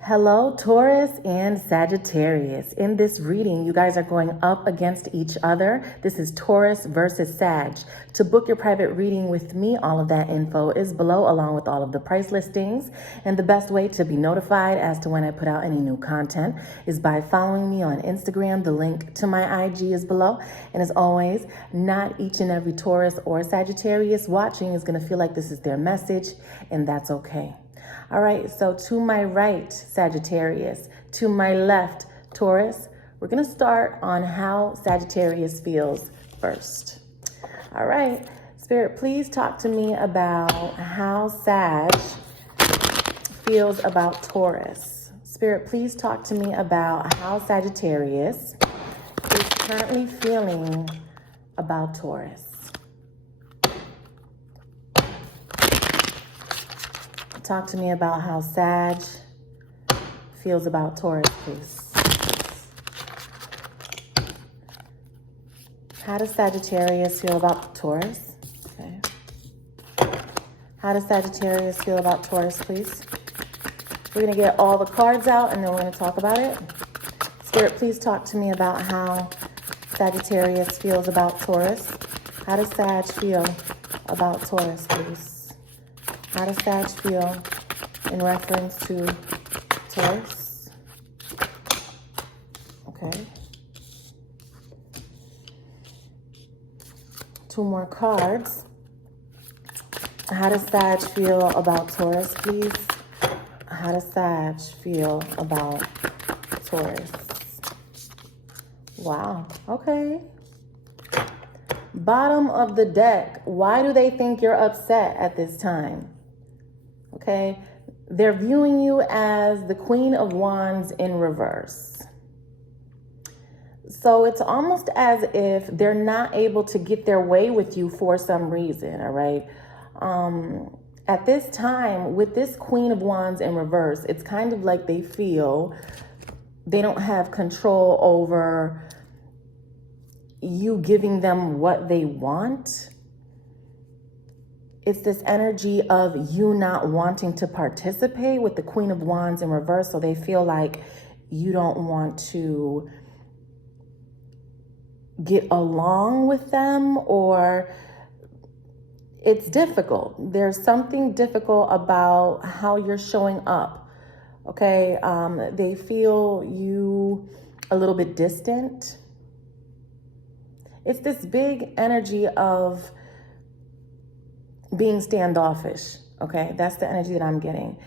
Hello, Taurus and Sagittarius. In this reading, you guys are going up against each other. This is Taurus versus Sag. To book your private reading with me, all of that info is below, along with all of the price listings. And the best way to be notified as to when I put out any new content is by following me on Instagram. The link to my IG is below. And as always, not each and every Taurus or Sagittarius watching is going to feel like this is their message, and that's okay. All right, so to my right, Sagittarius, to my left, Taurus, we're going to start on how Sagittarius feels first. All right, Spirit, please talk to me about how Sag feels about Taurus. Spirit, please talk to me about how Sagittarius is currently feeling about Taurus. Talk to me about how Sag feels about Taurus, please. How does Sagittarius feel about Taurus? Okay. How does Sagittarius feel about Taurus, please? We're going to get all the cards out and then we're going to talk about it. Spirit, please talk to me about how Sagittarius feels about Taurus. How does Sag feel about Taurus, please? How does Sag feel in reference to Taurus? Okay. Two more cards. How does Sag feel about Taurus, please? How does Sag feel about Taurus? Wow. Okay. Bottom of the deck. Why do they think you're upset at this time? Okay, they're viewing you as the Queen of Wands in reverse. So it's almost as if they're not able to get their way with you for some reason, all right? At this time, with this Queen of Wands in reverse, it's kind of like they feel they don't have control over you giving them what they want. It's this energy of you not wanting to participate with the Queen of Wands in reverse. So they feel like you don't want to get along with them, or it's difficult. There's something difficult about how you're showing up. Okay. They feel you a little bit distant. It's this big energy of being standoffish, okay? That's the energy that I'm getting.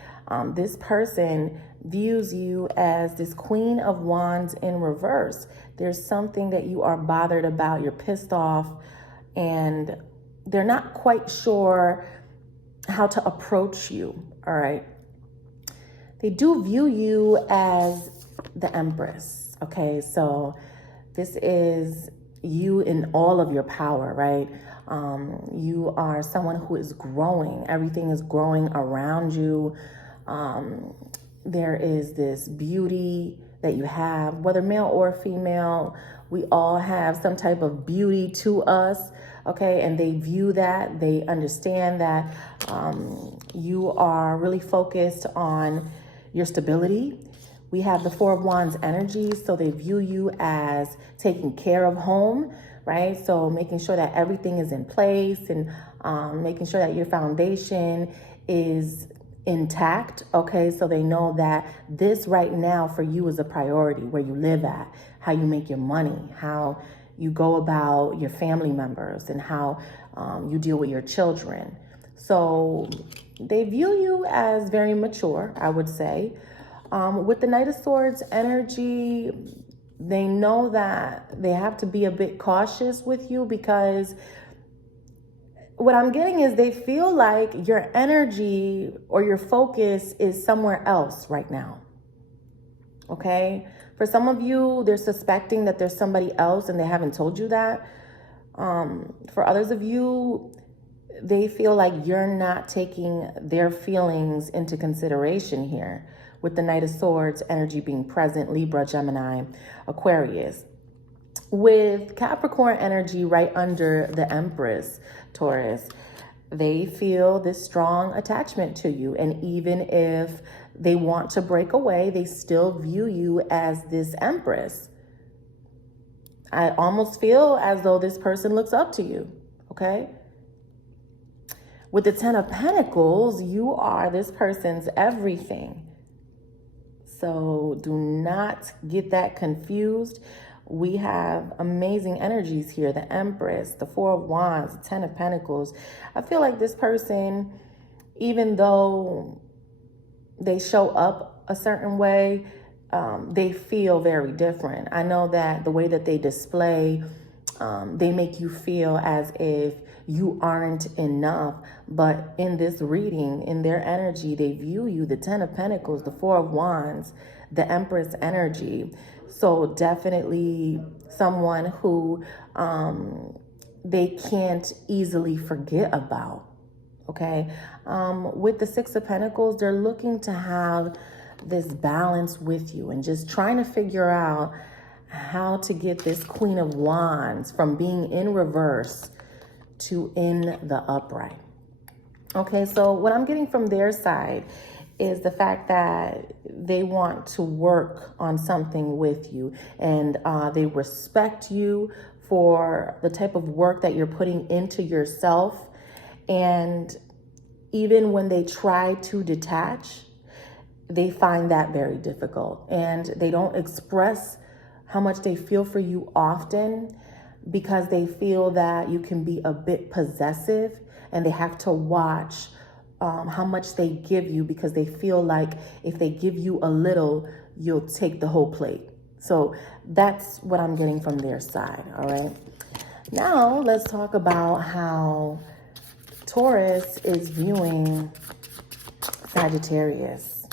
This person views you as this Queen of Wands in reverse. There's something that you are bothered about, you're pissed off, and they're not quite sure how to approach you, all right? They do view you as the Empress, okay? So this is you in all of your power, right? You are someone who is growing. Everything is growing around you. There is this beauty that you have, whether male or female. We all have some type of beauty to us, okay? And they view that. They understand that you are really focused on your stability. We have the Four of Wands energy, so they view you as taking care of home, right? So making sure that everything is in place and making sure that your foundation is intact, okay? So they know that this right now for you is a priority, where you live at, how you make your money, how you go about your family members, and how you deal with your children. So they view you as very mature, I would say. With the Knight of Swords energy, they know that they have to be a bit cautious with you, because what I'm getting is they feel like your energy or your focus is somewhere else right now. Okay? For some of you, they're suspecting that there's somebody else and they haven't told you that. For others of you, they feel like you're not taking their feelings into consideration here, with the Knight of Swords energy being present, Libra, Gemini, Aquarius. With Capricorn energy right under the Empress, Taurus, they feel this strong attachment to you. And even if they want to break away. They still view you as this Empress. I almost feel as though this person looks up to you, okay? With the Ten of Pentacles, you are this person's everything. So do not get that confused. We have amazing energies here. The Empress, the Four of Wands, the Ten of Pentacles. I feel like this person, even though they show up a certain way, they feel very different. I know that the way that they display, they make you feel as if you aren't enough. But in this reading, in their energy, they view you, the Ten of Pentacles, the Four of Wands, the Empress energy. So definitely someone who they can't easily forget about, okay? With the Six of Pentacles, they're looking to have this balance with you and just trying to figure out how to get this Queen of Wands from being in reverse to in the upright. Okay, so what I'm getting from their side is the fact that they want to work on something with you, and they respect you for the type of work that you're putting into yourself. And even when they try to detach, they find that very difficult, and they don't express how much they feel for you often because they feel that you can be a bit possessive, and they have to watch how much they give you because they feel like if they give you a little, you'll take the whole plate. So that's what I'm getting from their side, all right? Now let's talk about how Taurus is viewing Sagittarius.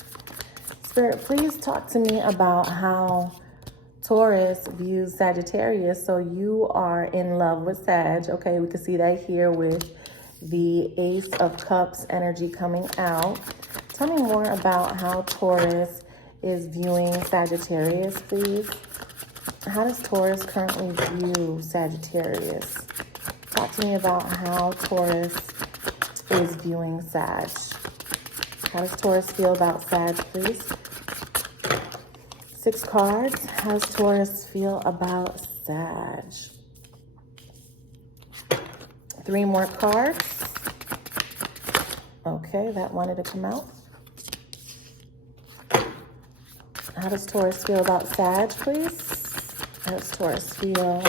Spirit, please talk to me about how Taurus views Sagittarius. So you are in love with Sag. Okay, we can see that here with the Ace of Cups energy coming out. Tell me more about how Taurus is viewing Sagittarius, please. How does Taurus currently view Sagittarius? Talk to me about how Taurus is viewing Sag. How does Taurus feel about Sag, please? 6 cards. How does Taurus feel about Sag? 3 more cards. Okay, that wanted to come out. How does Taurus feel about Sag, please? How does Taurus feel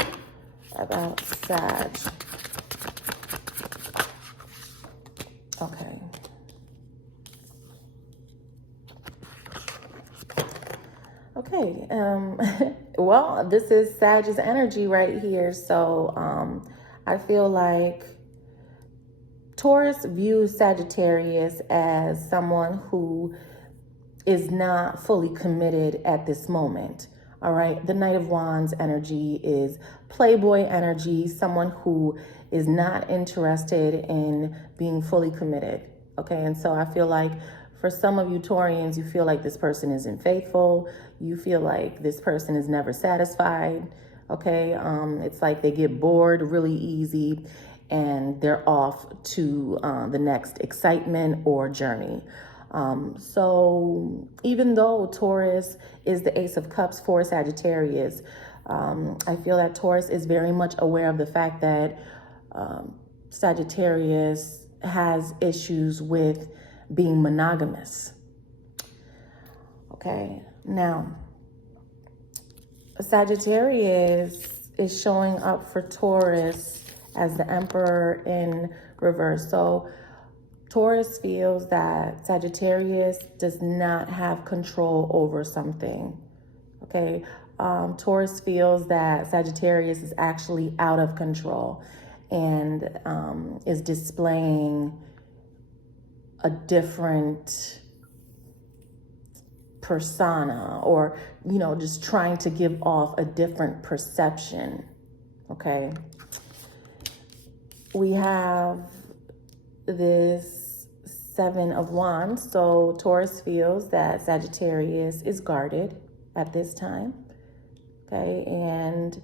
about Sag? Okay. Okay, well, this is Sag's energy right here. So I feel like Taurus views Sagittarius as someone who is not fully committed at this moment. All right, the Knight of Wands energy is playboy energy, someone who is not interested in being fully committed. Okay, and so I feel like for some of you Taurians, you feel like this person isn't faithful. You feel like this person is never satisfied. Okay, it's like they get bored really easy and they're off to the next excitement or journey. So even though Taurus is the Ace of Cups for Sagittarius, I feel that Taurus is very much aware of the fact that Sagittarius has issues with being monogamous. Okay, now Sagittarius is showing up for Taurus as the Emperor in reverse. So Taurus feels that Sagittarius does not have control over something. Okay, Taurus feels that Sagittarius is actually out of control and is displaying a different persona, or, you know, just trying to give off a different perception. Okay, we have this 7 of Wands. So Taurus feels that Sagittarius is guarded at this time, okay, and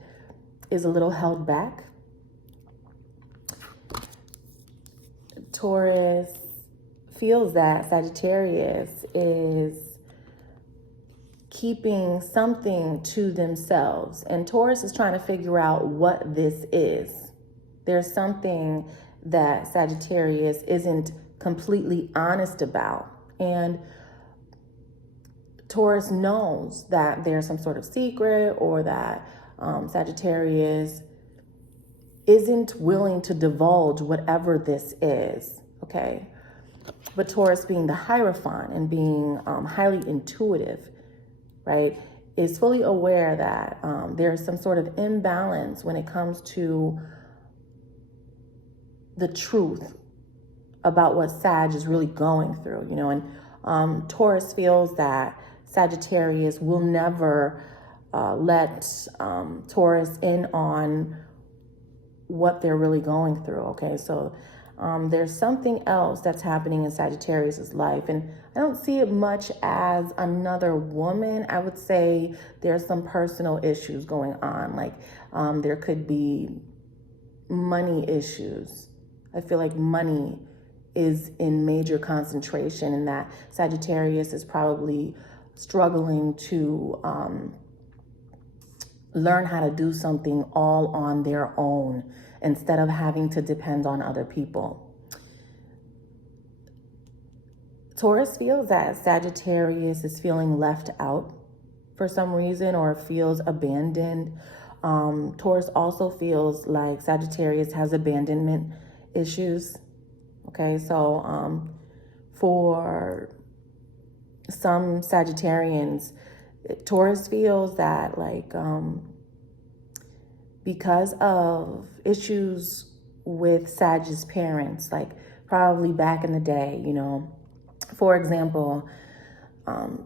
is a little held back. Taurus feels that Sagittarius is keeping something to themselves. And Taurus is trying to figure out what this is. There's something that Sagittarius isn't completely honest about. And Taurus knows that there's some sort of secret, or that Sagittarius isn't willing to divulge whatever this is, okay? But Taurus, being the Hierophant and being highly intuitive, right, is fully aware that there's some sort of imbalance when it comes to the truth about what Sag is really going through, you know. And Taurus feels that Sagittarius will never let Taurus in on what they're really going through, okay? So there's something else that's happening in Sagittarius's life, and I don't see it much as another woman. I would say there's some personal issues going on, like there could be money issues. I feel like money is in major concentration, and that Sagittarius is probably struggling to learn how to do something all on their own instead of having to depend on other people. Taurus feels that Sagittarius is feeling left out for some reason, or feels abandoned. Taurus also feels like Sagittarius has abandonment issues. Okay, so for some Sagittarians, Taurus feels that, like, because of issues with Sag's parents, like probably back in the day, you know, for example,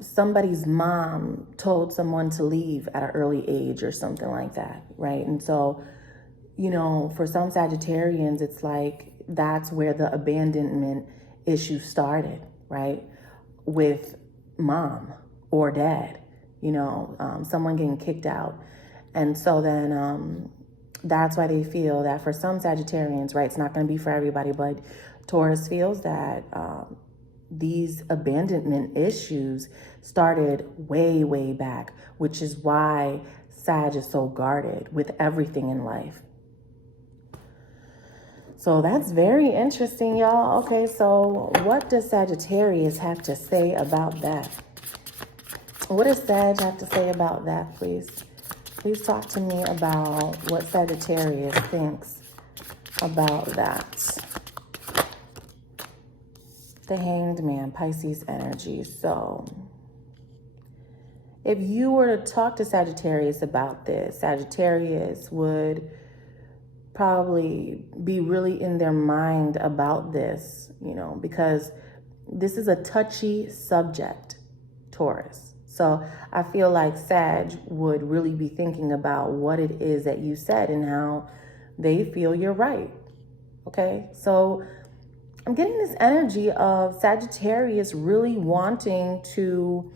somebody's mom told someone to leave at an early age or something like that, right? And so, you know, for some Sagittarians, it's like that's where the abandonment issue started, right? With mom or dad, you know, someone getting kicked out. And so then that's why they feel that for some Sagittarians, right, it's not going to be for everybody, but Taurus feels that these abandonment issues started way, way back, which is why Sag is so guarded with everything in life. So that's very interesting, y'all. Okay, so what does Sagittarius have to say about that? What does Sag have to say about that, please? Please talk to me about what Sagittarius thinks about that. The Hanged Man, Pisces energy. So if you were to talk to Sagittarius about this, Sagittarius would probably be really in their mind about this, you know, because this is a touchy subject, Taurus. So I feel like Sag would really be thinking about what it is that you said and how they feel you're right. Okay, so I'm getting this energy of Sagittarius really wanting to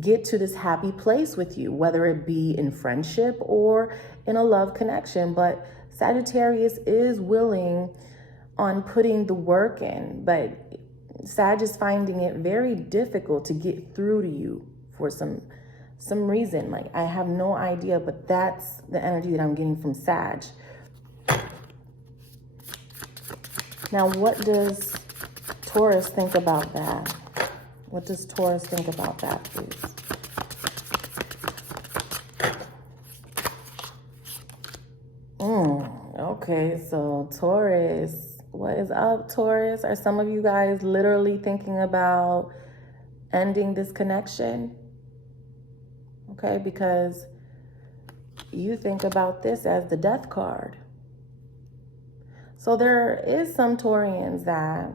get to this happy place with you, whether it be in friendship or in a love connection. But Sagittarius is willing on putting the work in, but Sag is finding it very difficult to get through to you for some reason. Like, I have no idea, but that's the energy that I'm getting from Sag. Now, what does Taurus think about that? What does Taurus think about that, please? Okay, so Taurus, what is up, Taurus? Are some of you guys literally thinking about ending this connection? Okay, because you think about this as the Death card. So there is some Taurians that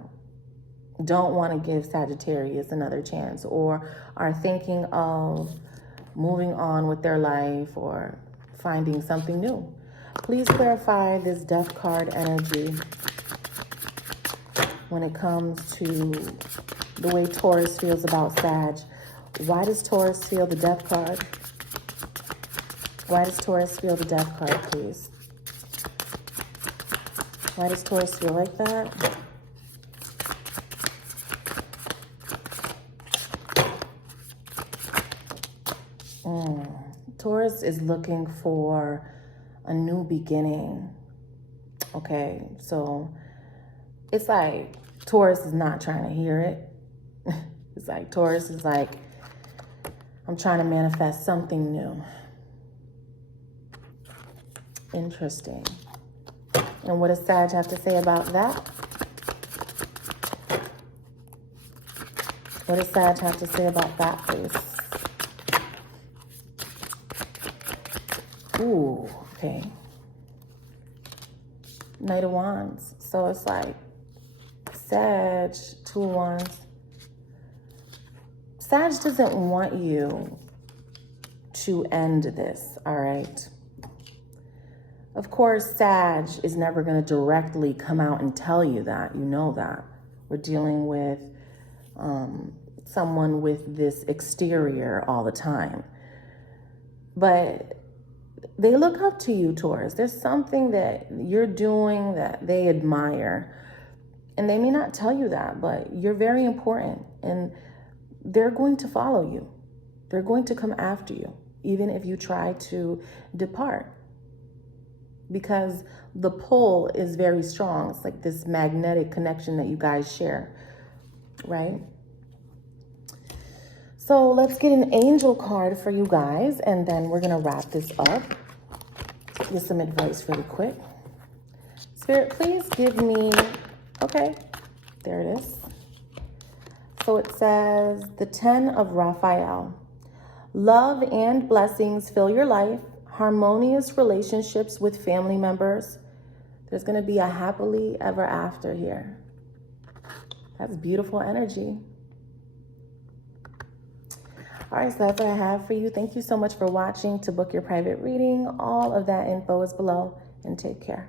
don't want to give Sagittarius another chance, or are thinking of moving on with their life or finding something new. Please clarify this Death card energy when it comes to the way Taurus feels about Sag. Why does Taurus feel the Death card? Why does Taurus feel the Death card, please? Why does Taurus feel like that? Taurus is looking for a new beginning. Okay, so it's like Taurus is not trying to hear it. It's like Taurus is like, I'm trying to manifest something new. Interesting. And what does Sag have to say about that? What does Sag have to say about that, please? Ooh, okay. Knight of Wands. So it's like Sag, 2 of Wands. Sag doesn't want you to end this, all right? Of course, Sag is never going to directly come out and tell you that. You know that. We're dealing with someone with this exterior all the time. But they look up to you, Taurus. There's something that you're doing that they admire. And they may not tell you that, but you're very important. And they're going to follow you. They're going to come after you, even if you try to depart. Because the pull is very strong. It's like this magnetic connection that you guys share, right? So let's get an angel card for you guys, and then we're gonna wrap this up. Get some advice really quick. Spirit, please give me, okay, there it is. So it says, the 10 of Raphael. Love and blessings fill your life. Harmonious relationships with family members. There's going to be a happily ever after here. That's beautiful energy. All right, so that's what I have for you. Thank you so much for watching. To book your private reading, all of that info is below, and take care.